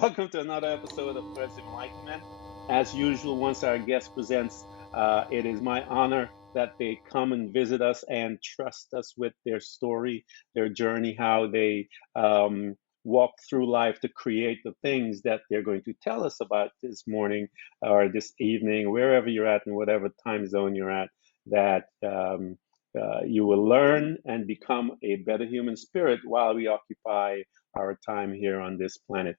Welcome to another episode of Self-Enlightenment. As usual, once our guest presents, it is my honor that they come and visit us and trust us with their story, their journey, how they walk through life to create the things that they're going to tell us about this morning or this evening, wherever you're at and whatever time zone you're at, that you will learn and become a better human spirit while we occupy our time here on this planet.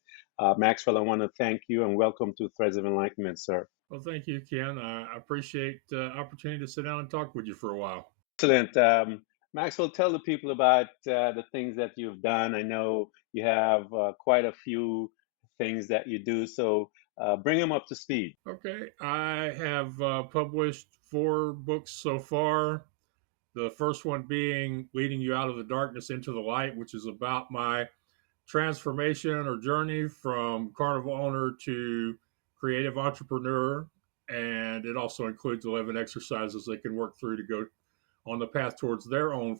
Maxwell, I want to thank you and welcome to Threads of Enlightenment, sir. Well, thank you, Ken. I appreciate the opportunity to sit down and talk with you for a while. Excellent. Maxwell, tell the people about the things that you've done. I know you have quite a few things that you do, so bring them up to speed. Okay, I have published 4 books so far. The first one being Leading You Out of the Darkness into the Light, which is about my transformation or journey from carnival owner to creative entrepreneur. And it also includes 11 exercises they can work through to go on the path towards their own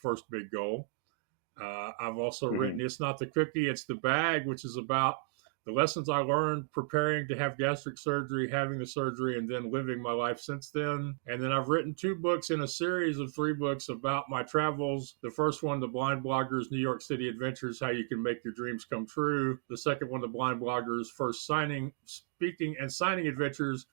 first big goal. I've also written Hmm. It's Not the Cookie, It's the Bag, which is about the lessons I learned preparing to have gastric surgery, having the surgery, and then living my life since then. And then I've written 2 books in a series of 3 books about my travels. The first one, The Blind Blogger's New York City Adventures, How You Can Make Your Dreams Come True. The second one, The Blind Blogger's First Speaking and Signing Adventures,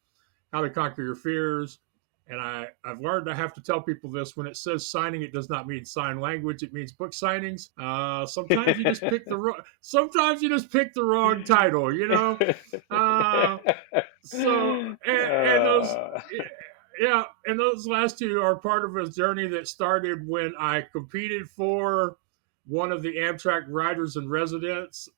How to Conquer Your Fears. And I've learned I have to tell people this: when it says signing, it does not mean sign language. It means book signings. Sometimes you just pick the wrong title, you know. Uh, so and those uh, yeah, and those last 2 are part of a journey that started when I competed for one of the Amtrak riders in residence.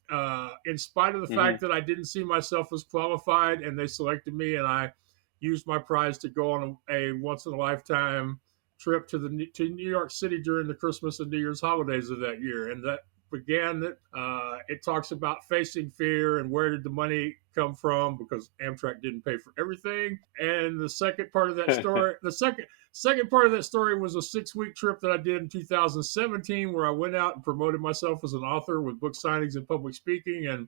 In spite of the hmm fact that I didn't see myself as qualified, and they selected me, and I used my prize to go on a once in a lifetime trip to New York City during the Christmas and New Year's holidays of that year, and that began that. It talks about facing fear and where did the money come from, because Amtrak didn't pay for everything. And the second part of that story, the second part of that story was a 6-week trip that I did in 2017, where I went out and promoted myself as an author with book signings and public speaking. And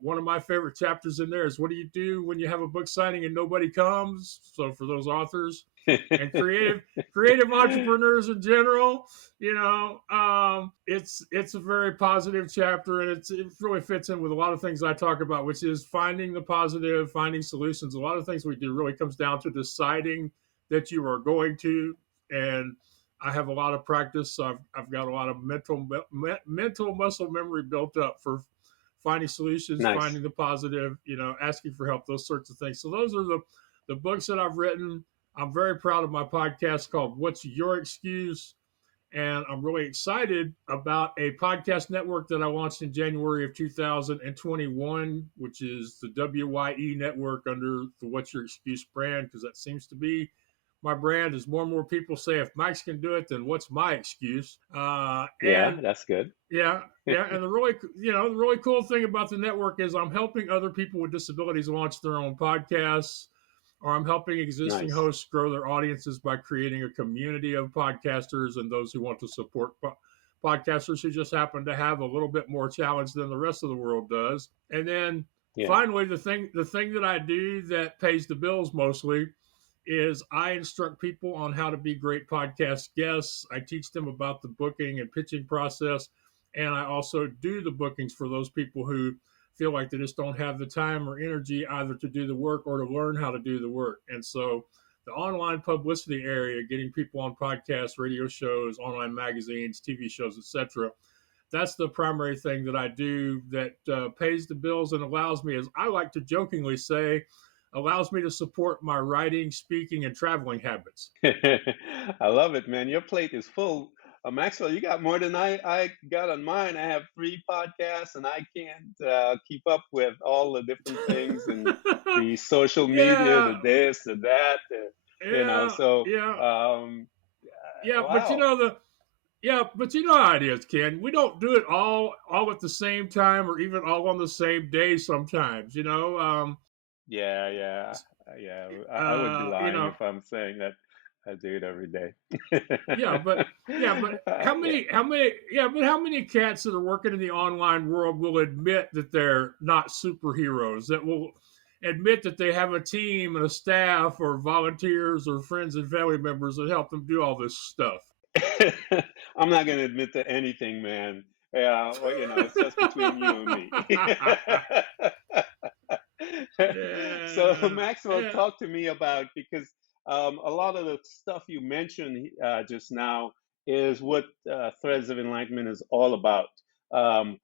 one of my favorite chapters in there is, what do you do when you have a book signing and nobody comes? So for those authors and creative entrepreneurs in general, it's a very positive chapter, and it really fits in with a lot of things I talk about, which is finding the positive, finding solutions. A lot of things we do really comes down to deciding that you are going to. And I have a lot of practice. So I've got a lot of mental muscle memory built up for finding solutions, Nice. finding the positive, asking for help, those sorts of things. So those are the books that I've written. I'm very proud of my podcast called What's Your Excuse? And I'm really excited about a podcast network that I launched in January of 2021, which is the WYE network under the What's Your Excuse brand, because that seems to be my brand. As more and more people say, if Max can do it, then what's my excuse? Yeah, And that's good. yeah, and the really cool thing about the network is I'm helping other people with disabilities launch their own podcasts, or I'm helping existing Nice. hosts grow their audiences by creating a community of podcasters and those who want to support podcasters who just happen to have a little bit more challenge than the rest of the world does. And then Yeah. finally, the thing that I do that pays the bills mostly is I instruct people on how to be great podcast guests. I teach them about the booking and pitching process, and I also do the bookings for those people who feel like they just don't have the time or energy either to do the work or to learn how to do the work. And so the online publicity area, getting people on podcasts, radio shows, online magazines, TV shows, etc., that's the primary thing that I do that pays the bills and allows me, as I like to jokingly say, allows me to support my writing, speaking, and traveling habits. I love it, man. Your plate is full. Maxwell, you got more than I got on mine. I have 3 podcasts, and I can't keep up with all the different things and the social media, the yeah, this, the that. yeah, So yeah, um, yeah. But wow. how it is, Ken. We don't do it all at the same time, or even all on the same day. Sometimes, Yeah, yeah, yeah. I would be uh, you lying know, if I'm saying that. I do it every day. Yeah, but Yeah. how many cats that are working in the online world will admit that they're not superheroes? That will admit that they have a team and a staff or volunteers or friends and family members that help them do all this stuff. I'm not going to admit to anything, man. Yeah, well, it's just between you and me. So, Yeah, Maxwell, yeah, talk to me about, because a lot of the stuff you mentioned just now is what Threads of Enlightenment is all about.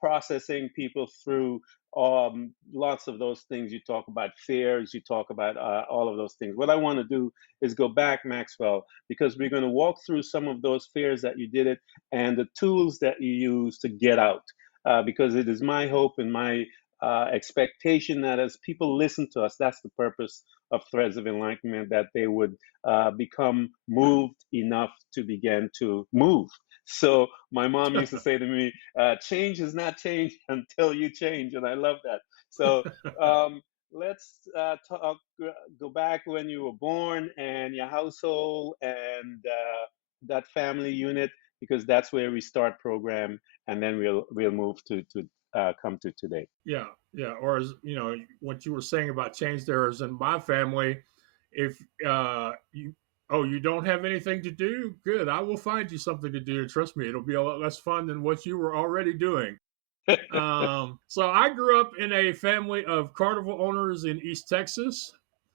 Processing people through lots of those things. You talk about fears, you talk about all of those things. What I want to do is go back, Maxwell, because we're going to walk through some of those fears that you did it and the tools that you use to get out. Because it is my hope and my expectation that as people listen to us, that's the purpose of Threads of Enlightenment, that they would become moved enough to begin to move. So my mom used to say to me, change is not change until you change. And I love that. So um, let's talk, go back when you were born and your household and that family unit, because that's where we start program, and then we'll move to come to today. yeah, yeah. Or as what you were saying about change there is in my family. If you you don't have anything to do, good. I will find you something to do. Trust me, it'll be a lot less fun than what you were already doing. So I grew up in a family of carnival owners in East Texas.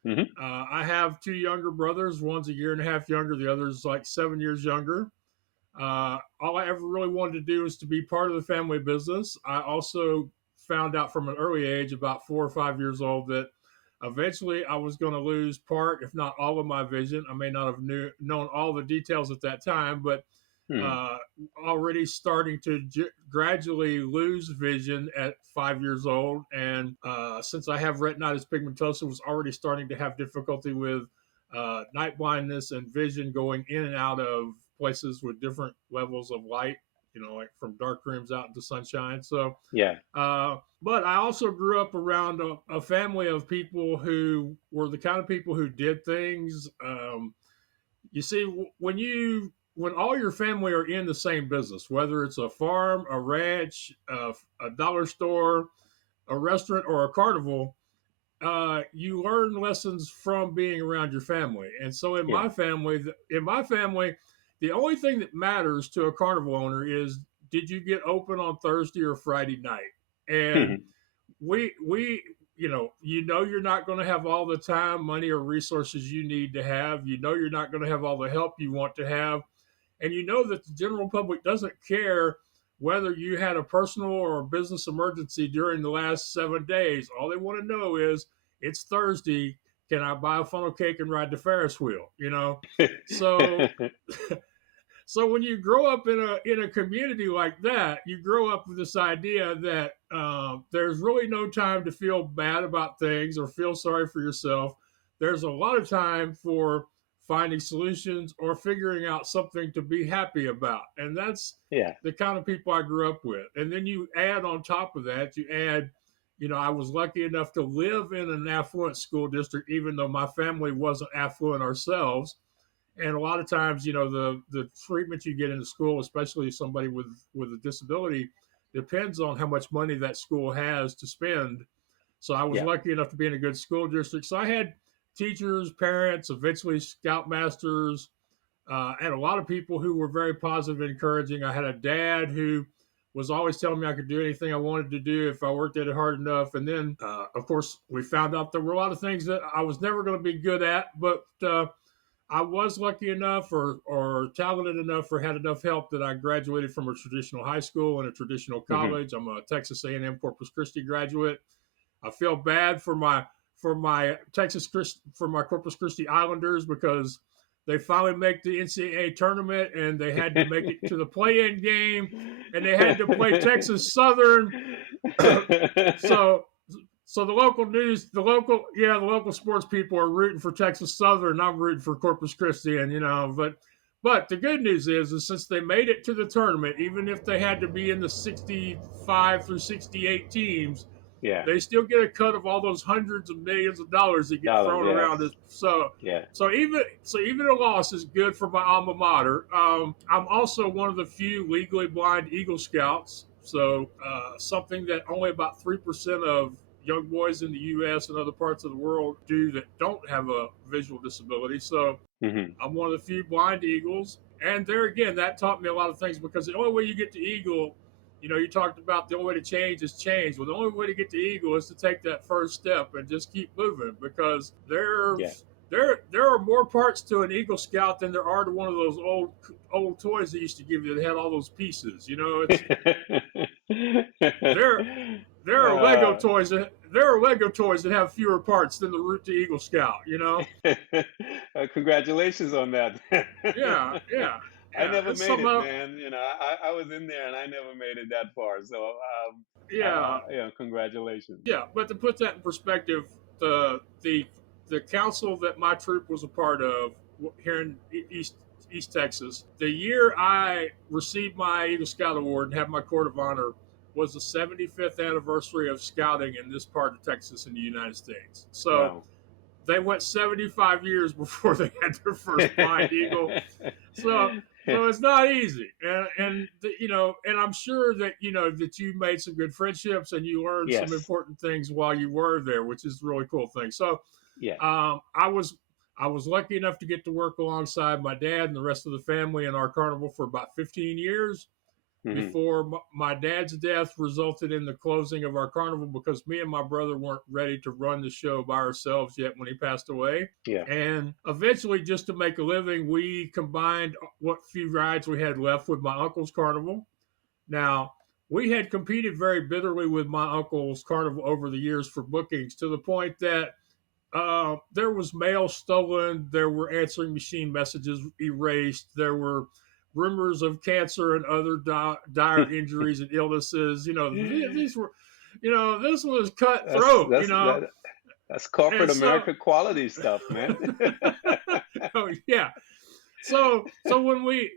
Hmm. I have two younger brothers. One's a year and a half younger. The other's like 7 years younger. All I ever really wanted to do was to be part of the family business. I also found out from an early age, about 4 or 5 years old, that eventually I was going to lose part, if not all, of my vision. I may not have known all the details at that time, but Hmm. uh, already starting to gradually lose vision at 5 years old. And since I have retinitis pigmentosa, was already starting to have difficulty with night blindness and vision going in and out of places with different levels of light, like from dark rooms out into sunshine. So, Yeah. but I also grew up around a family of people who were the kind of people who did things. You see, when all your family are in the same business, whether it's a farm, a ranch, a dollar store, a restaurant, or a carnival, you learn lessons from being around your family. And so Yeah. in my family, the only thing that matters to a carnival owner is, did you get open on Thursday or Friday night? And Hmm. we you're not going to have all the time, money, or resources you need to have. You're not going to have all the help you want to have, and that the general public doesn't care whether you had a personal or a business emergency during the last 7 days. All they want to know is, it's Thursday. Can I buy a funnel cake and ride the Ferris wheel? So so when you grow up in a community like that, you grow up with this idea that there's really no time to feel bad about things or feel sorry for yourself. There's a lot of time for finding solutions or figuring out something to be happy about, and that's Yeah. the kind of people I grew up with. And then you add on top of that, I was lucky enough to live in an affluent school district, even though my family wasn't affluent ourselves. And a lot of times, the treatment you get in the school, especially somebody with a disability, depends on how much money that school has to spend. So I was Yeah. lucky enough to be in a good school district. So I had teachers, parents, eventually scoutmasters, and a lot of people who were very positive and encouraging. I had a dad who was always telling me I could do anything I wanted to do if I worked at it hard enough. And then, of course, we found out there were a lot of things that I was never going to be good at, but I was lucky enough or talented enough or had enough help that I graduated from a traditional high school and a traditional Hmm. college. I'm a Texas A&M Corpus Christi graduate. I feel bad for my Corpus Christi Islanders, because they finally make the NCAA tournament and they had to make it to the play-in game, and they had to play Texas Southern. so so the local sports people are rooting for Texas Southern. I'm rooting for Corpus Christi, and but the good news is since they made it to the tournament, even if they had to be in the 65 through 68 teams, Yeah. they still get a cut of all those hundreds of millions of dollars that get Dollars. thrown around. Yes. So Yeah. even a loss is good for my alma mater. I'm also one of the few legally blind Eagle Scouts. So something that only about 3% of young boys in the U.S. and other parts of the world do that don't have a visual disability. So Hmm. I'm one of the few blind Eagles. And there again, that taught me a lot of things because the only way you get to Eagle, you talked about the only way to change is change. Well, the only way to get to Eagle is to take that first step and just keep moving because Yeah. there are more parts to an Eagle Scout than there are to one of those old toys they used to give you that had all those pieces. It's there there are Lego uh, toys that have fewer parts than the route to Eagle Scout. congratulations on that. Yeah, yeah, I yeah. never It's made something. it, man. I was in there and I never made it that far. So, Yeah, congratulations. yeah. But to put that in perspective, the council that my troop was a part of here in East Texas, the year I received my Eagle Scout Award and had my Court of Honor was the 75th anniversary of scouting in this part of Texas in the United States. So Wow. they went 75 years before they had their first blind eagle. So it's not easy, and I'm sure that that you made some good friendships and you learned some Yes. important things while you were there, which is a really cool thing. So Yeah. I was lucky enough to get to work alongside my dad and the rest of the family in our carnival for about 15 years Hmm. before my dad's death resulted in the closing of our carnival because me and my brother weren't ready to run the show by ourselves yet when he passed away. Yeah. And eventually, just to make a living, we combined what few rides we had left with my uncle's carnival. Now, we had competed very bitterly with my uncle's carnival over the years for bookings to the point that there was mail stolen, there were answering machine messages erased, there were rumors of cancer and other dire injuries and illnesses. These were, this was That's cutthroat. that's that, that's corporate And so, America quality stuff, man. oh yeah, so when we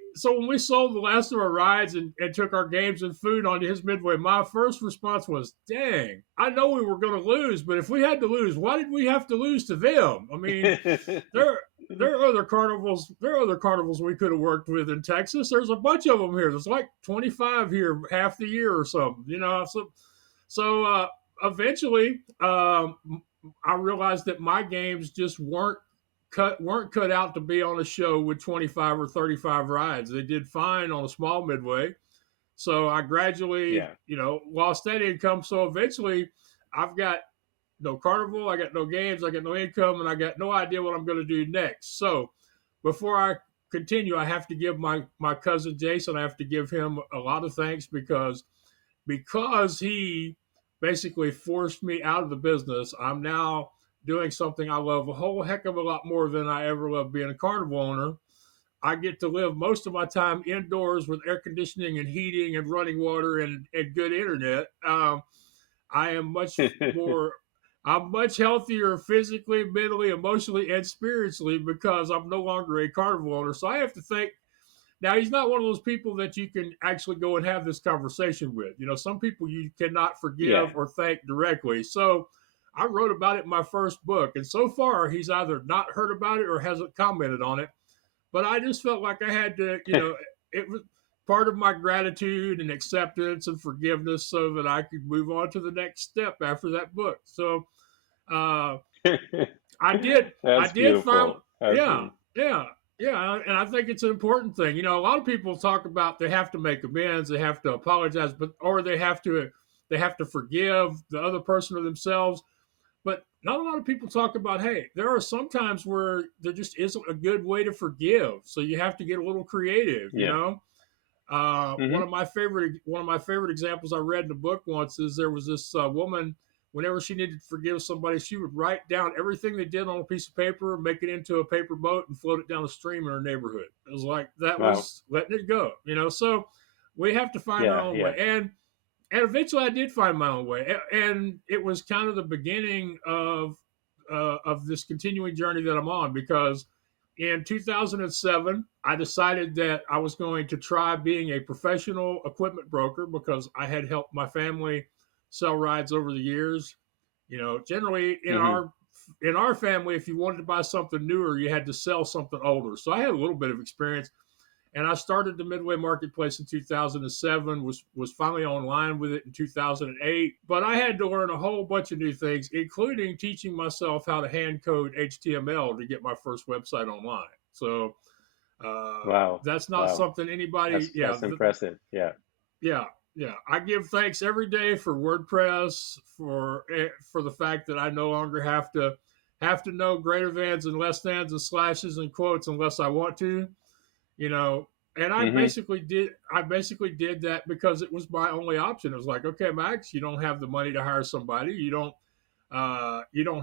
sold the last of our rides and took our games and food onto his midway, my first response was, "Dang, I know we were going to lose, but if we had to lose, why did we have to lose to them? I mean, there there are other carnivals. There are other carnivals we could have worked with in Texas. There's a bunch of them here. There's like 25 here half the year or something. So eventually, I realized that my games just weren't cut out to be on a show with 25 or 35 rides. They did fine on a small midway. So I gradually, Yeah. lost that income. So eventually I've got no carnival, I got no games, I got no income, and I got no idea what I'm going to do next. So before I continue, I have to give my cousin Jason, I have to give him a lot of thanks because he basically forced me out of the business. I'm now doing something I love a whole heck of a lot more than I ever loved being a carnival owner. I get to live most of my time indoors with air conditioning and heating and running water and good internet. I am more, I'm much healthier physically, mentally, emotionally, and spiritually because I'm no longer a carnival owner. So I have to thank. Now, he's not one of those people that you can actually go and have this conversation with. Some people you cannot Yeah. forgive or thank directly. So I wrote about it in my first book. And so far, he's either not heard about it or hasn't commented on it. But I just felt like I had to, it was part of my gratitude and acceptance and forgiveness so that I could move on to the next step after that book. So uh, I That's did find, beautiful. That's yeah, beautiful. yeah, yeah, and I think it's an important thing. A lot of people talk about they have to make amends, they have to apologize, or they have to forgive the other person or themselves. But not a lot of people talk about, hey, there are some times where there just isn't a good way to forgive, so you have to get a little creative. Yeah. Hmm. One of my favorite examples I read in a book once is there was this woman. Whenever she needed to forgive somebody, she would write down everything they did on a piece of paper, make it into a paper boat, and float it down the stream in her neighborhood. It was like that Wow. was letting it go. So we have to find our Yeah. own way, Yeah. and eventually I did find my own way, and it was kind of the beginning of this continuing journey that I'm on because in 2007, I decided that I was going to try being a professional equipment broker because I had helped my family sell rides over the years. Generally Hmm. in our family, if you wanted to buy something newer, you had to sell something older. So I had a little bit of experience, and I started the Midway Marketplace in 2007. Was finally online with it in 2008. But I had to learn a whole bunch of new things, including teaching myself how to hand code HTML to get my first website online. So Wow. that's not Wow. something anybody. That's impressive. Yeah. Yeah, yeah. I give thanks every day for WordPress for the fact that I no longer have to know greater thans and less thans and slashes and quotes unless I want to. You know, and Hmm. I basically did that because it was my only option. It was like, okay, Max, you don't have the money to hire somebody. You don't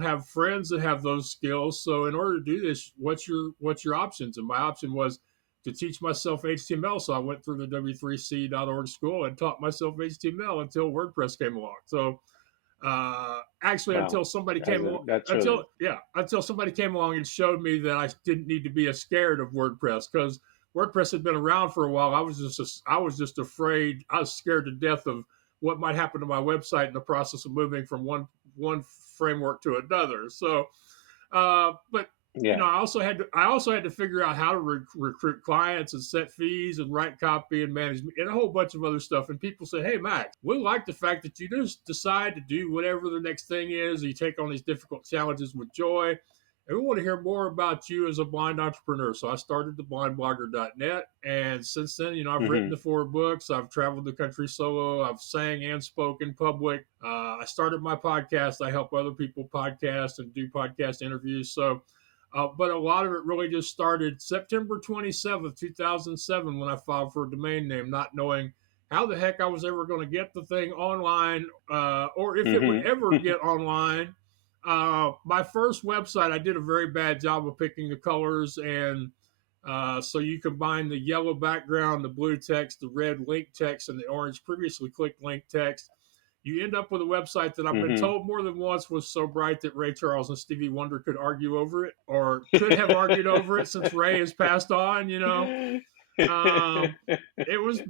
have friends that have those skills. So in order to do this, what's your options? And my option was to teach myself HTML. So I went through the w3c.org school and taught myself HTML until WordPress came along. So actually, Wow. until somebody came along and showed me that I didn't need to be as scared of WordPress, because WordPress had been around for a while. I was just afraid. I was scared to death of what might happen to my website in the process of moving from one framework to another. So but Yeah. I also had to figure out how to recruit clients and set fees and write copy and manage and a whole bunch of other stuff. And people say, "Hey, Max, we like the fact that you just decide to do whatever the next thing is. You take on these difficult challenges with joy." And we want to hear more about you as a blind entrepreneur. So I started theblindblogger.net. And since then, I've written Hmm. the 4 books. I've traveled the country solo. I've sang and spoke in public. I started my podcast. I help other people podcast and do podcast interviews. So, but a lot of it really just started September 27th, 2007, when I filed for a domain name, not knowing how the heck I was ever going to get the thing online, or if it would Hmm. ever get online. My first website, I did a very bad job of picking the colors, and so you combine the yellow background, the blue text, the red link text, and the orange previously clicked link text. You end up with a website that I've been Hmm. told more than once was so bright that Ray Charles and Stevie Wonder could argue over it, or could have argued over it, since Ray has passed on. Um, it was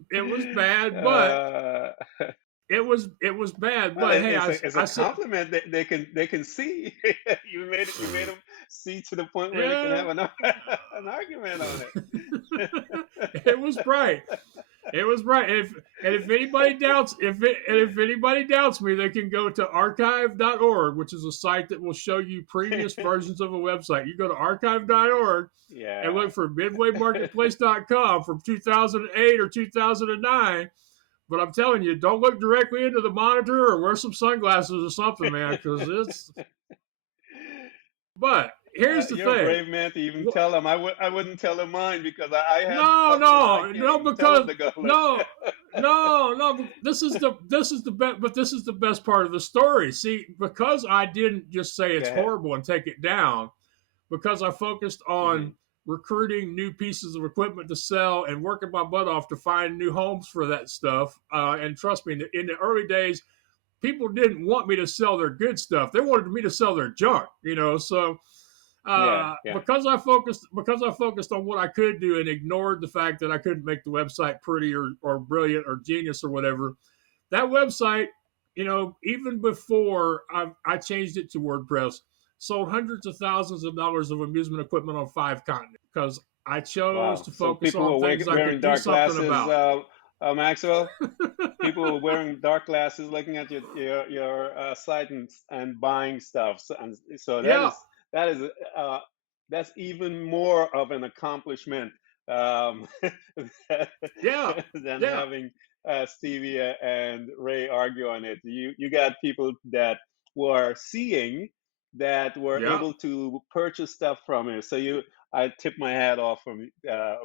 bad, but uh, it was bad. well, But hey, it's a I said, compliment that they can see. You made them see to the point where they can yeah. have an an argument on it. It was bright. It was bright. And if anybody doubts if anybody doubts me, they can go to archive.org, which is a site that will show you previous versions of a website. You go to archive.org and Yeah. look for midwaymarketplace.com from 2008 or 2009. But I'm telling you, don't look directly into the monitor, or wear some sunglasses or something, man, because it's. But here's the You're a thing. brave man to even tell them. I wouldn't tell them mine because I have a couple that I can't No, even tell them because to go look. no, no. This is the best, but this is the best part of the story. See, because I didn't just say Go it's ahead. horrible and take it down, because I focused Hmm. on recruiting new pieces of equipment to sell and working my butt off to find new homes for that stuff. And trust me, in the early days, people didn't want me to sell their good stuff; they wanted me to sell their junk. So Yeah, yeah, because I focused on what I could do and ignored the fact that I couldn't make the website pretty or brilliant or genius or whatever. That website, even before I changed it to WordPress, sold hundreds of thousands of dollars of amusement equipment on 5 continents, because I chose wow. to So focus people on were things I wearing could do dark something glasses, about. Maxwell. People were wearing dark glasses, looking at your site and buying stuff. So Yeah, that is that's even more of an accomplishment, um, yeah, than yeah, having Stevie and Ray argue on it. You got people that were seeing, that were yeah, able to purchase stuff from it. So I tip my hat off from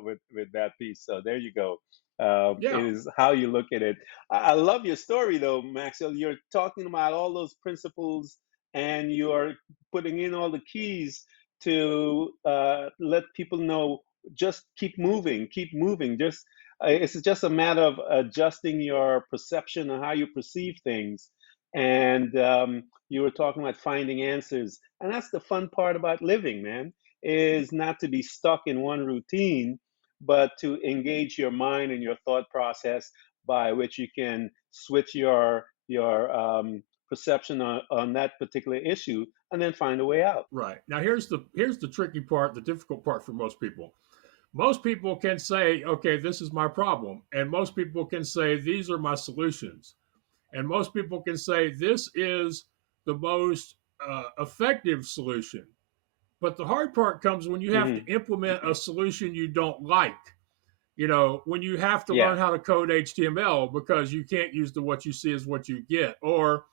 with that piece. So there you go. It yeah, is how you look at it. I love your story though, Maxwell. You're talking about all those principles, and you're putting in all the keys to let people know, just keep moving, keep moving. Just it's just a matter of adjusting your perception of how you perceive things. And you were talking about finding answers, and that's the fun part about living, man. Is not to be stuck in one routine, but to engage your mind and your thought process, by which you can switch your your perception on that particular issue, and then find a way out. Right. Now here's the tricky part, the difficult part for most people. Most people can say, okay, this is my problem. And most people can say, these are my solutions. And most people can say, this is the most effective solution. But the hard part comes when you have to Hmm. implement a solution you don't like. When you have to Yeah, learn how to code HTML because you can't use the what you see is what you get, or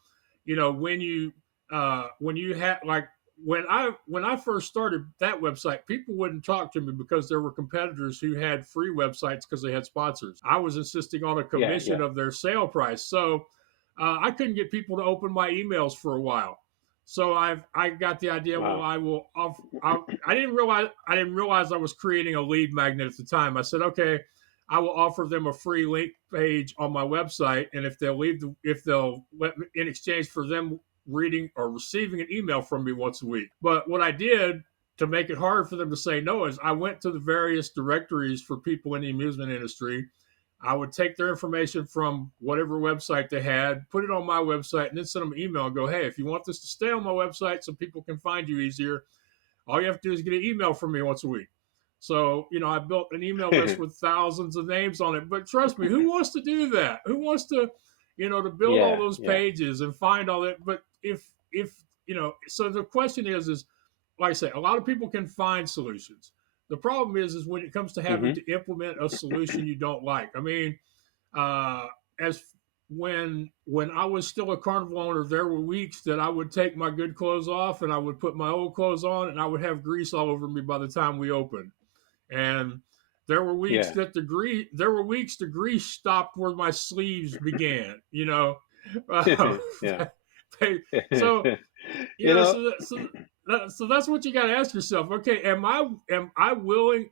when you have like when I first started that website, people wouldn't talk to me because there were competitors who had free websites because they had sponsors. I was insisting on a yeah, commission yeah. of their sale price, so I couldn't get people to open my emails for a while. So I got the idea. Well, Wow. I will. I didn't realize I was creating a lead magnet at the time. I said, okay, I will offer them a free link page on my website, and if they'll let me, in exchange for them reading or receiving an email from me once a week. But what I did to make it hard for them to say no is I went to the various directories for people in the amusement industry. I would take their information from whatever website they had, put it on my website, and then send them an email and go, hey, if you want this to stay on my website so people can find you easier, all you have to do is get an email from me once a week. So, I built an email list with thousands of names on it. But trust me, who wants to do that? Who wants to build all Yeah, those yeah. pages and find all that? But so the question is like I say, a lot of people can find solutions. The problem is when it comes to having Hmm. to implement a solution you don't like. I mean, uh, as when I was still a carnival owner, there were weeks that I would take my good clothes off and I would put my old clothes on, and I would have grease all over me by the time we opened. And there were weeks Yeah. that the grease stopped where my sleeves began. Uh, Yeah. so You know, so that's what you got to ask yourself. Okay, am I willing?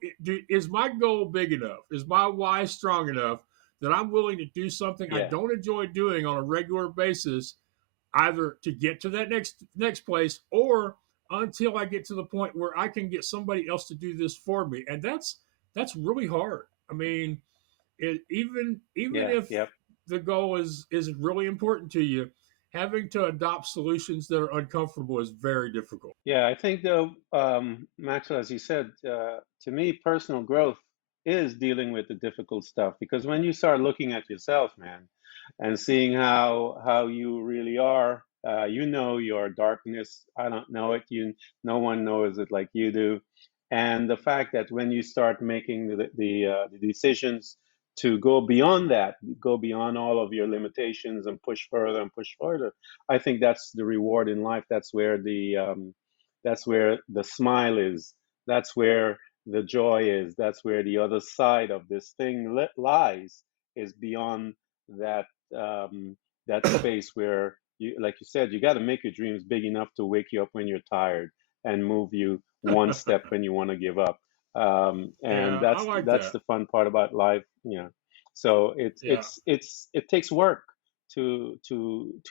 Is my goal big enough? Is my why strong enough that I'm willing to do something I yeah. don't enjoy doing on a regular basis, either to get to that next place or until I get to the point where I can get somebody else to do this for me, and that's really hard. I mean, even Yeah. if Yep. the goal is really important to you, having to adopt solutions that are uncomfortable is very difficult. Yeah, I think though, Maxwell, as you said, to me, personal growth is dealing with the difficult stuff because when you start looking at yourself, man, and seeing how you really are, you know your darkness. I don't know it. No one knows it like you do. And the fact that when you start making the decisions to go beyond that, go beyond all of your limitations and push further and push further, I think that's the reward in life. That's where the smile is. That's where the joy is. That's where the other side of this thing lies, is beyond that that space where you, like you said, you got to make your dreams big enough to wake you up when you're tired and move you one step when you want to give up. And Yeah, I like that's that. the fun part about life. So Yeah, it takes work to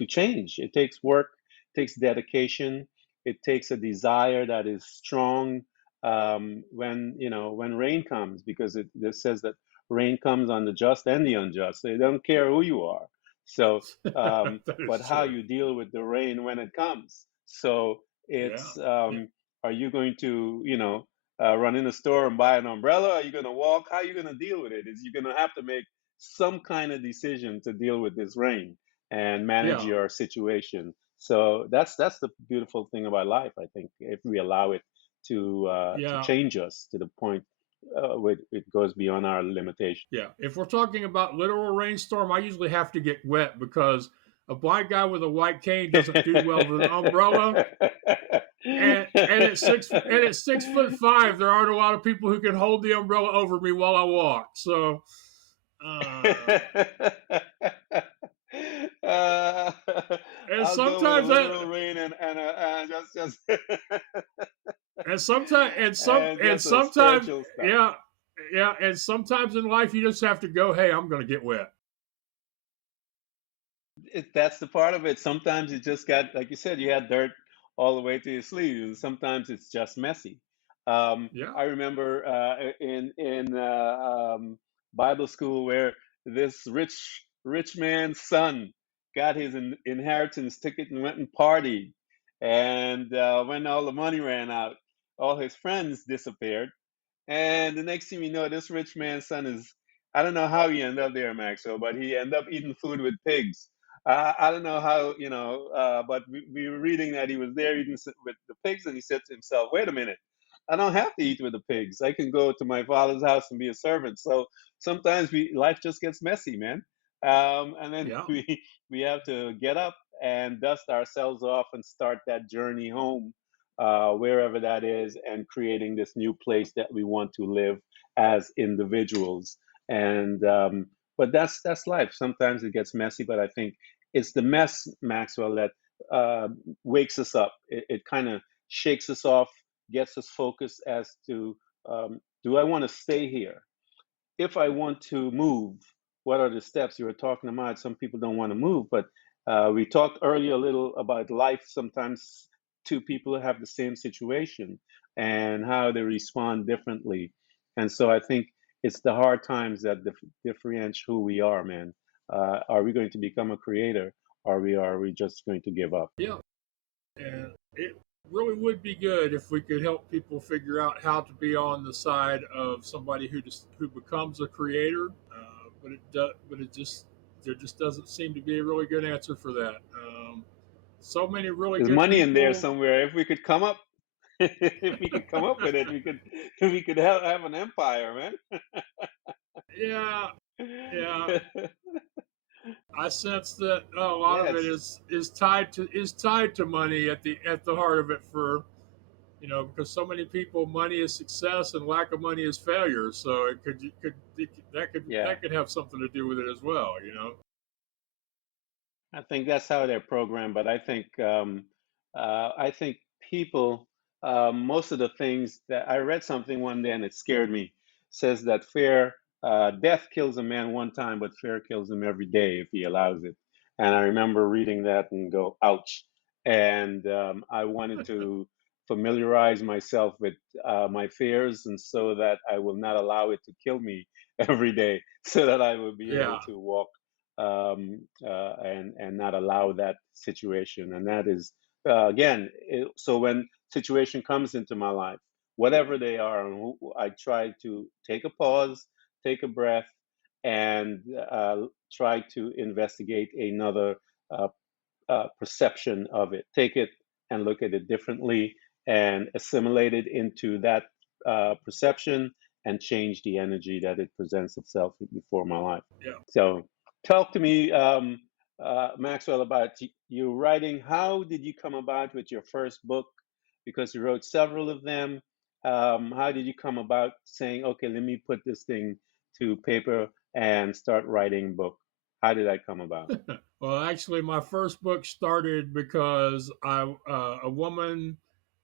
change. It takes work, takes dedication, it takes a desire that is strong when rain comes, because it says that rain comes on the just and the unjust. They don't care who you are. So, that is but how true. you deal with the rain when it comes. So Yeah, it's yeah, are you going to run in the store and buy an umbrella? Are you going to walk? How are you going to deal with it? Is you're going to have to make some kind of decision to deal with this rain and manage yeah, your situation. So that's the beautiful thing about life, I think, if we allow it to yeah, change us to the point where it goes beyond our limitation. yeah. If we're talking about literal rainstorm, I usually have to get wet because a blind guy with a white cane doesn't do well with an umbrella. And at 6'5", there aren't a lot of people who can hold the umbrella over me while I walk. So, uh, uh, and I'll go with a sometimes literal that, rain and just and sometimes, and and just a sometimes, spiritual stuff. yeah, yeah, and sometimes in life you just have to go, hey, I'm going to get wet. That's the part of it. Sometimes you just got, like you said, you had dirt all the way to your sleeves. Sometimes it's just messy. Yeah, I remember in Bible school where this rich man's son got his inheritance, took it and went and partied. And when all the money ran out, all his friends disappeared. And the next thing you know, this rich man's son is, I don't know how he ended up there, Maxwell, but he ended up eating food with pigs. I don't know how, but we were reading that he was there eating with the pigs, and he said to himself, wait a minute, I don't have to eat with the pigs. I can go to my father's house and be a servant. So sometimes life just gets messy, man. And then Yeah. we have to get up and dust ourselves off and start that journey home, wherever that is, and creating this new place that we want to live as individuals. And but that's life. Sometimes it gets messy, but I think it's the mess, Maxwell, that wakes us up. It kind of shakes us off, gets us focused as to, do I want to stay here? If I want to move, what are the steps you were talking about? Some people don't want to move, but we talked earlier a little about life. Sometimes two people have the same situation and how they respond differently. And so I think it's the hard times that differentiate who we are, man. Are we going to become a creator, or are we just going to give up? Yeah. And it really would be good if we could help people figure out how to be on the side of somebody who becomes a creator. But it just there just doesn't seem to be a really good answer for that. So many really There's good money in there people. somewhere. If we could come up, if we could come up with it, we could have an empire, Yeah, yeah. man. I sense that a lot of it Yes, is tied to money at the heart of it for because so many people, money is success and lack of money is failure. So yeah. that could have something to do with it as well. I think that's how they're programmed. But I think people, most of the things that I read something one day and it scared me. Says that death kills a man one time, but fear kills him every day if he allows it. And I remember reading that and go, ouch. And I wanted to familiarize myself with my fears, and so that I will not allow it to kill me every day, so that I will be able Yeah, to walk, and not allow that situation. And that is, again, so when situation comes into my life, whatever they are, I try to take a pause, take a breath, and try to investigate another uh, perception of it. Take it and look at it differently, and assimilate it into that perception, and change the energy that it presents itself before my life. yeah. So, talk to me, Maxwell, about you writing. How did you come about with your first book? Because you wrote several of them. How did you come about saying, okay, let me put this thing to paper and start writing a book? How did that come about? Well, actually, my first book started because a woman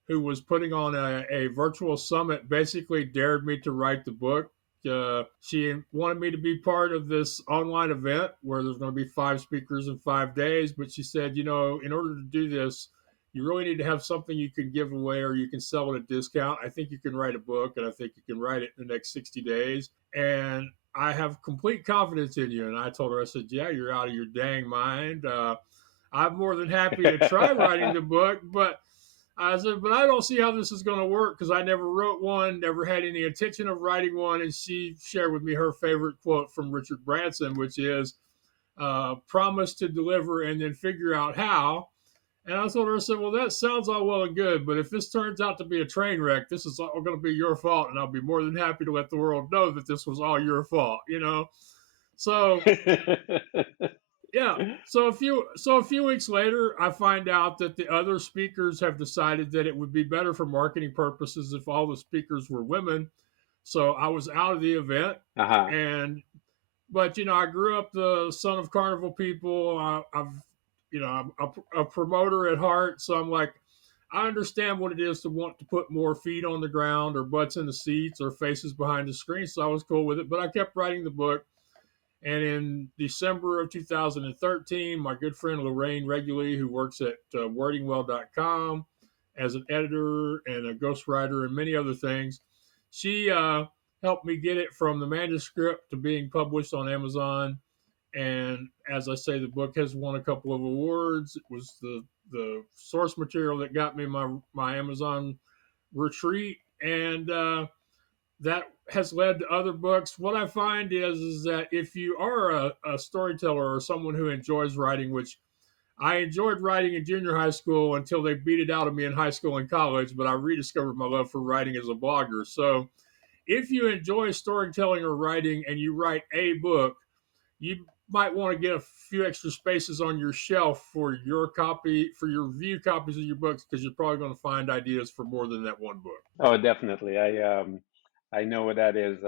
who was putting on a virtual summit basically dared me to write the book. She wanted me to be part of this online event where there's going to be 5 speakers in 5 days. But she said, in order to do this, you really need to have something you can give away or you can sell at a discount. I think you can write a book, and I think you can write it in the next 60 days. And I have complete confidence in you. And I told her, I said, yeah, you're out of your dang mind. I'm more than happy to try writing the book, but I said, but I don't see how this is going to work because I never wrote one, never had any intention of writing one. And she shared with me her favorite quote from Richard Branson, which is, promise to deliver and then figure out how. And I told her, I said, well, that sounds all well and good, but if this turns out to be a train wreck, this is all going to be your fault. And I'll be more than happy to let the world know that this was all your fault. So yeah. So a few weeks later, I find out that the other speakers have decided that it would be better for marketing purposes if all the speakers were women. So I was out of the event, Uh-huh. and but I grew up the son of carnival people. I'm a promoter at heart, so I'm like, I understand what it is to want to put more feet on the ground or butts in the seats or faces behind the screen. So I was cool with it, but I kept writing the book. And in December of 2013, my good friend Lorraine Reguly, who works at wordingwell.com as an editor and a ghostwriter and many other things, she helped me get it from the manuscript to being published on Amazon. And as I say, the book has won a couple of awards. It was the source material that got me my Amazon retreat, and that has led to other books. What I find is that if you are a storyteller or someone who enjoys writing, which I enjoyed writing in junior high school until they beat it out of me in high school and college, but I rediscovered my love for writing as a blogger. So if you enjoy storytelling or writing and you write a book, you might want to get a few extra spaces on your shelf for your review copies of your books, because you're probably going to find ideas for more than that one book. Oh, definitely. I know what that is,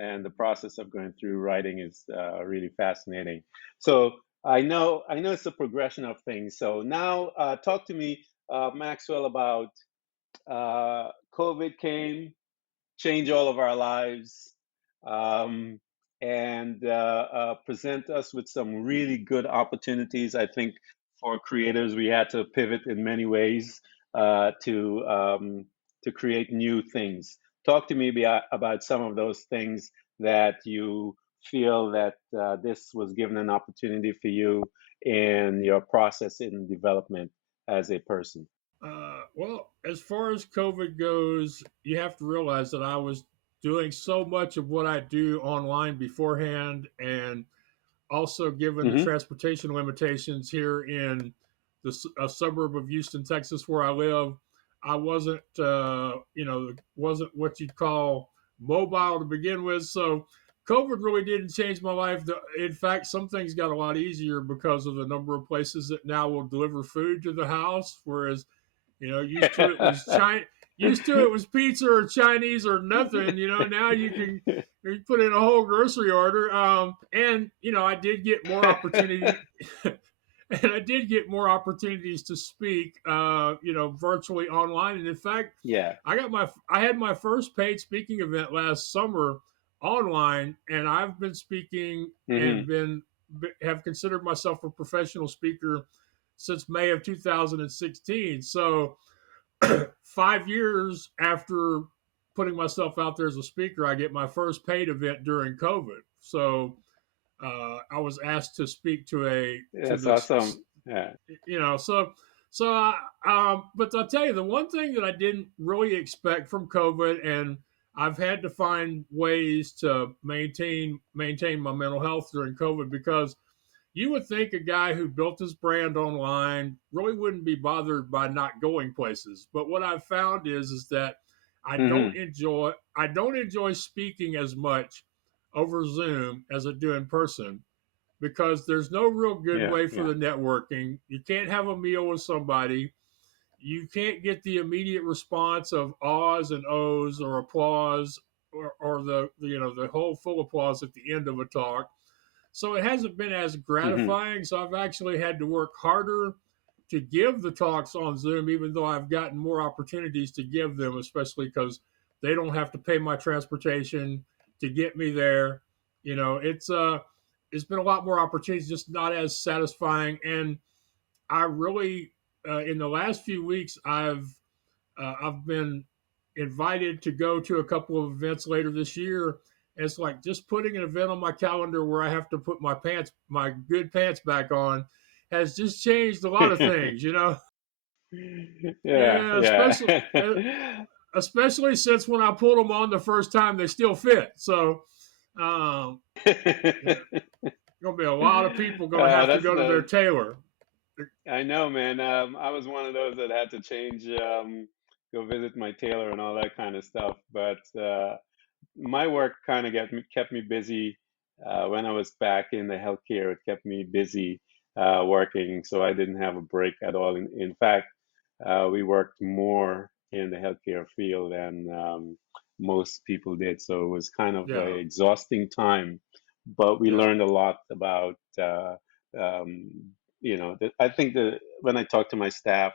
and the process of going through writing is really fascinating. So I know it's a progression of things. So now, talk to me, Maxwell, about COVID came, change all of our lives, um, and present us with some really good opportunities. I think for creators, we had to pivot in many ways to create new things. Talk to me about some of those things that you feel that this was given an opportunity for you in your process in development as a person. Well, as far as COVID goes, you have to realize that I was doing so much of what I do online beforehand, and also given the Hmm. transportation limitations here in a suburb of Houston, Texas, where I live, I wasn't, wasn't what you'd call mobile to begin with. So COVID really didn't change my life. In fact, some things got a lot easier because of the number of places that now will deliver food to the house, whereas used to it was China. Used to it was pizza or Chinese or nothing. Now you put in a whole grocery order. And I did get more opportunity, and I did get more opportunities to speak. Virtually online. And in fact, Yeah. I had my first paid speaking event last summer online, and I've been speaking and Hmm. have considered myself a professional speaker since May of 2016. So 5 years after putting myself out there as a speaker, I get my first paid event during COVID. So I was asked to speak to That's this, awesome. Yeah. but I'll tell you, the one thing that I didn't really expect from COVID, and I've had to find ways to maintain my mental health during COVID, because you would think a guy who built his brand online really wouldn't be bothered by not going places. But what I've found is that Hmm. I don't enjoy speaking as much over Zoom as I do in person, because there's no real good Yeah. way for Yeah. the networking. You can't have a meal with somebody. You can't get the immediate response of ahs and ohs or applause, or the whole full applause at the end of a talk. So it hasn't been as Hmm. gratifying. So I've actually had to work harder to give the talks on Zoom, even though I've gotten more opportunities to give them, especially because they don't have to pay my transportation to get me there. It's been a lot more opportunities, just not as satisfying. And I really, in the last few weeks, I've been invited to go to a couple of events later this year. It's like just putting an event on my calendar where I have to put my good pants back on, has just changed a lot of things. Yeah. Yeah, Yeah. especially since when I pulled them on the first time, they still fit. So, um, yeah, gonna be a lot of people gonna have to That's go to their the. tailor. I know, man. I was one of those that had to change, go visit my tailor and all that kind of stuff. But my work kind of kept me busy when I was back in the healthcare. It kept me busy working, so I didn't have a break at all. In fact, we worked more in the healthcare field than most people did. So it was kind of an Yeah, exhausting time, but we yeah, learned a lot about. Um, I think that when I talk to my staff,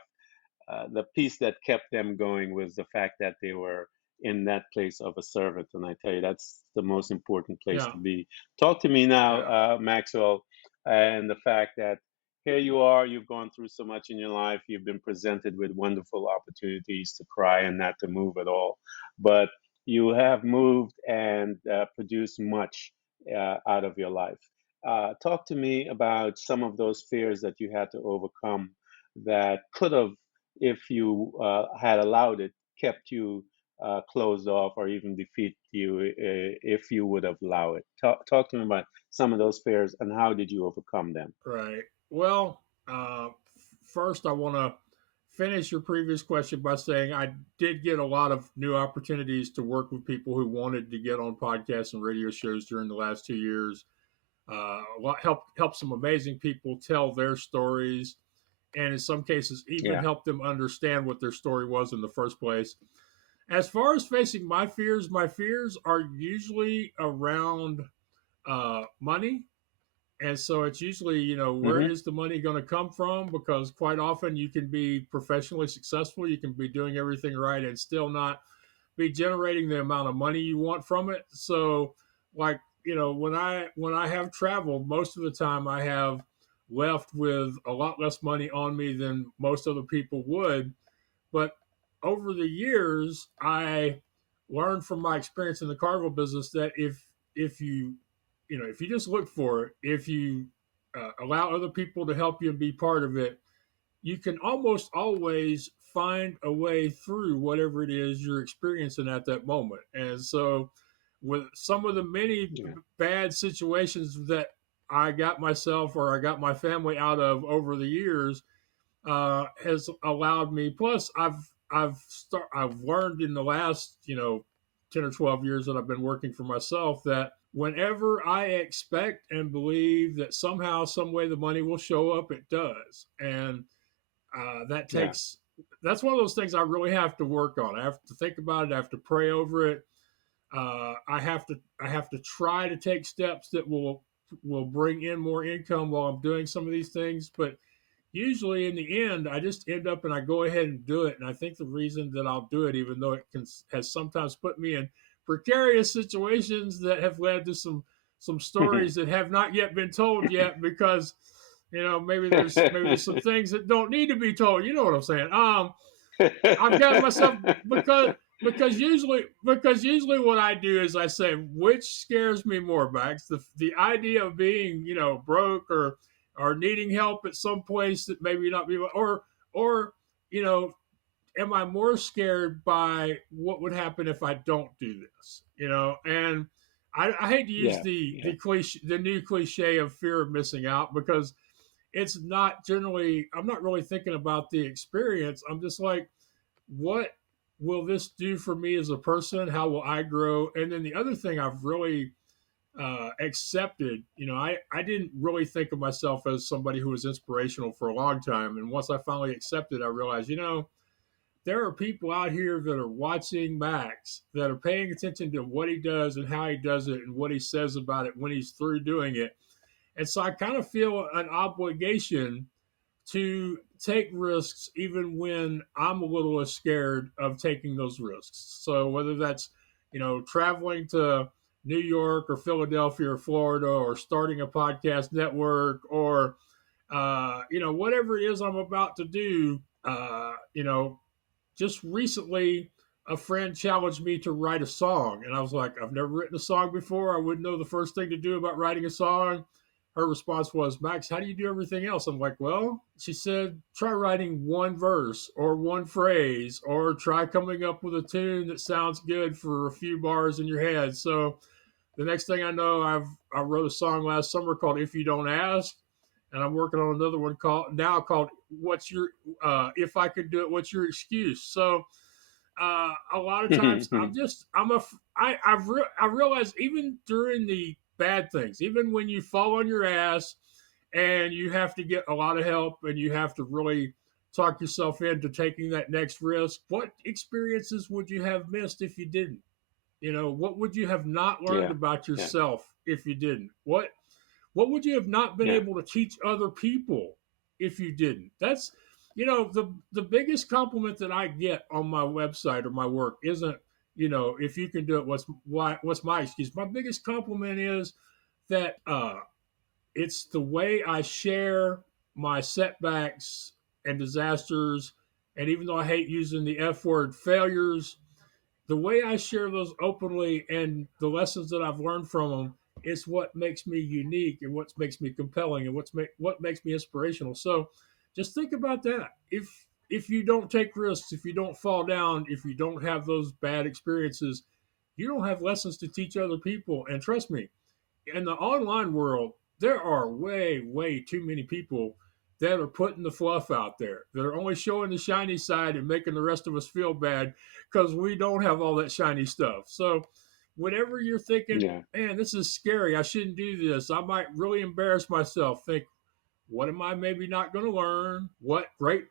the piece that kept them going was the fact that they were in that place of a servant. And I tell you, that's the most important place yeah, to be. Talk to me now, yeah, Maxwell, and the fact that here you are, you've gone through so much in your life, you've been presented with wonderful opportunities to cry and not to move at all. But you have moved and produced much out of your life. Talk to me about some of those fears that you had to overcome that could have, if you had allowed it, kept you closed off or even defeat you if you would have allowed it. Talk to me about some of those fears and how did you overcome them? Right. Well, first, I want to finish your previous question by saying I did get a lot of new opportunities to work with people who wanted to get on podcasts and radio shows during the last 2 years. Help some amazing people tell their stories, and in some cases, even Yeah. help them understand what their story was in the first place. As far as facing my fears are usually around money. And so it's usually, where Hmm. is the money going to come from? Because quite often you can be professionally successful, you can be doing everything right and still not be generating the amount of money you want from it. So, like, when I have traveled, most of the time I have left with a lot less money on me than most other people would. But over the years, I learned from my experience in the carnival business that if you if you just look for it, if you allow other people to help you and be part of it, you can almost always find a way through whatever it is you're experiencing at that moment. And so, with some of the many Yeah. bad situations that I got myself or I got my family out of over the years, has allowed me. Plus, I've learned in the last 10 or 12 years that I've been working for myself that whenever I expect and believe that somehow, some way, the money will show up, it does, and that Yeah. takes. That's one of those things I really have to work on. I have to think about it. I have to pray over it. I have to try to take steps that will bring in more income while I'm doing some of these things, but usually in the end, I just end up and I go ahead and do it. And I think the reason that I'll do it, even though has sometimes put me in precarious situations that have led to some stories that have not yet been told yet, because maybe there's some things that don't need to be told. You know what I'm saying? I've got myself because usually what I do is I say which scares me more, Max, the idea of being broke or needing help at some place that maybe not be, or you know am I more scared by what would happen if I don't do this? And I hate to use Yeah. the Yeah. cliche, the new cliche of fear of missing out, because it's not generally. I'm not really thinking about the experience. I'm just like, what will this do for me as a person? How will I grow? And then the other thing I've really accepted, I didn't really think of myself as somebody who was inspirational for a long time. And once I finally accepted, I realized, there are people out here that are watching Max, that are paying attention to what he does and how he does it and what he says about it when he's through doing it. And so I kind of feel an obligation to take risks even when I'm a little scared of taking those risks. So whether that's, traveling to New York or Philadelphia or Florida, or starting a podcast network, or whatever it is I'm about to do, just recently a friend challenged me to write a song, and I was like, I've never written a song before. I wouldn't know the first thing to do about writing a song. Her response was, Max, how do you do everything else? I'm like, well, she said, try writing one verse or one phrase, or try coming up with a tune that sounds good for a few bars in your head. So the next thing I know, I wrote a song last summer called If You Don't Ask, and I'm working on another one called What's Your If I Could Do It, What's Your Excuse? So a lot of times I realize, even during the bad things, even when you fall on your ass and you have to get a lot of help and you have to really talk yourself into taking that next risk, what experiences would you have missed if you didn't? What would you have not learned Yeah. about Yeah. yourself if you didn't? What would you have not been Yeah. able to teach other people if you didn't? That's the biggest compliment that I get on my website or my work isn't, if you can do it, what's my excuse? My biggest compliment is that it's the way I share my setbacks and disasters, and even though I hate using the F word, failures, the way I share those openly and the lessons that I've learned from them It's what makes me unique and what makes me compelling and what makes me inspirational. So just think about that. If you don't take risks, if you don't fall down, if you don't have those bad experiences, you don't have lessons to teach other people. And trust me, in the online world, there are way too many people that are putting the fluff out there. They're only showing the shiny side and making the rest of us feel bad because we don't have all that shiny stuff. So, whenever you're thinking, Yeah. man, this is scary, I shouldn't do this, I might really embarrass myself, think, what am I maybe not going to learn? What great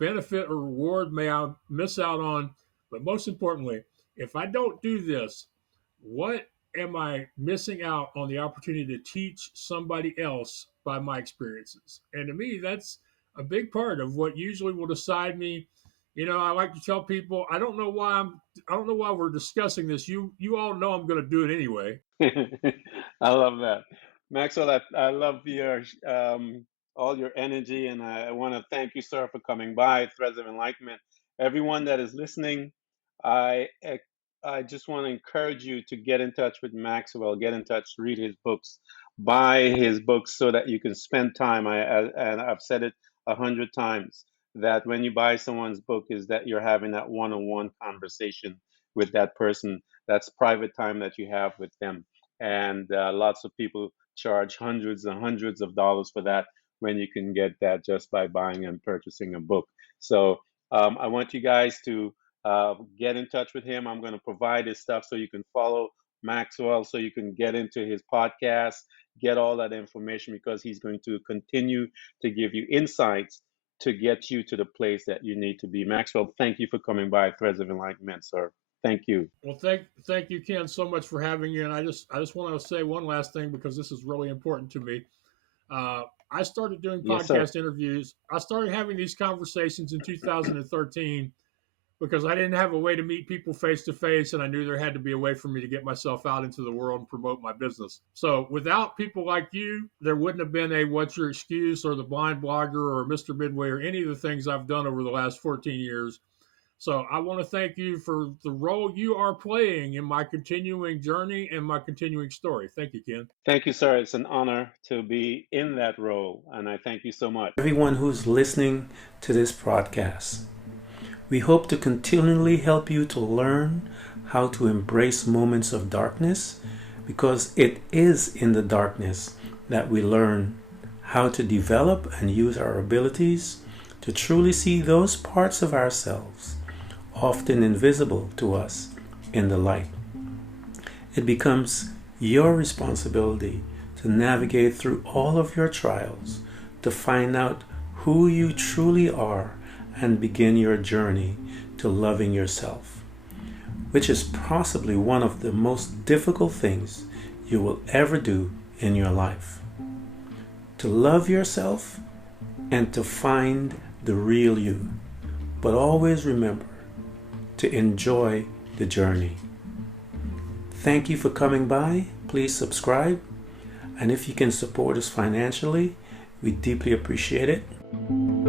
benefit or reward may I miss out on? But most importantly, if I don't do this, what am I missing out on the opportunity to teach somebody else by my experiences? And to me, that's a big part of what usually will decide me. I like to tell people, I don't know why we're discussing this. You all know I'm going to do it anyway. I love that. Maxwell, I love your all your energy, and I want to thank you, sir, for coming by Threads of Enlightenment. Everyone that is listening, I I just want to encourage you to get in touch with Maxwell, get in touch, read his books, buy his books so that you can spend time. And I've said it 100 times that when you buy someone's book, is that you're having that one-on-one conversation with that person. That's private time that you have with them. And lots of people charge hundreds and hundreds of dollars for that when you can get that just by buying and purchasing a book. So I want you guys to get in touch with him. I'm going to provide his stuff so you can follow Maxwell, so you can get into his podcast, get all that information, because he's going to continue to give you insights to get you to the place that you need to be. Maxwell, thank you for coming by Threads of Enlightenment, sir. Thank you. Well, thank you, Ken, so much for having me. And I just want to say one last thing because this is really important to me. I started doing Yes, sir. podcast interviews. I started having these conversations in 2013 because I didn't have a way to meet people face to face, and I knew there had to be a way for me to get myself out into the world and promote my business. So without people like you, there wouldn't have been a What's Your Excuse or the Blind Blogger or Mr. Midway or any of the things I've done over the last 14 years. So I want to thank you for the role you are playing in my continuing journey and my continuing story. Thank you, Ken. Thank you, sir. It's an honor to be in that role, and I thank you so much. Everyone who's listening to this podcast, we hope to continually help you to learn how to embrace moments of darkness, because it is in the darkness that we learn how to develop and use our abilities to truly see those parts of ourselves often invisible to us in the light. It becomes your responsibility to navigate through all of your trials, to find out who you truly are and begin your journey to loving yourself, which is possibly one of the most difficult things you will ever do in your life. To love yourself and to find the real you. But always remember to enjoy the journey. Thank you for coming by. Please subscribe. And if you can support us financially, we deeply appreciate it.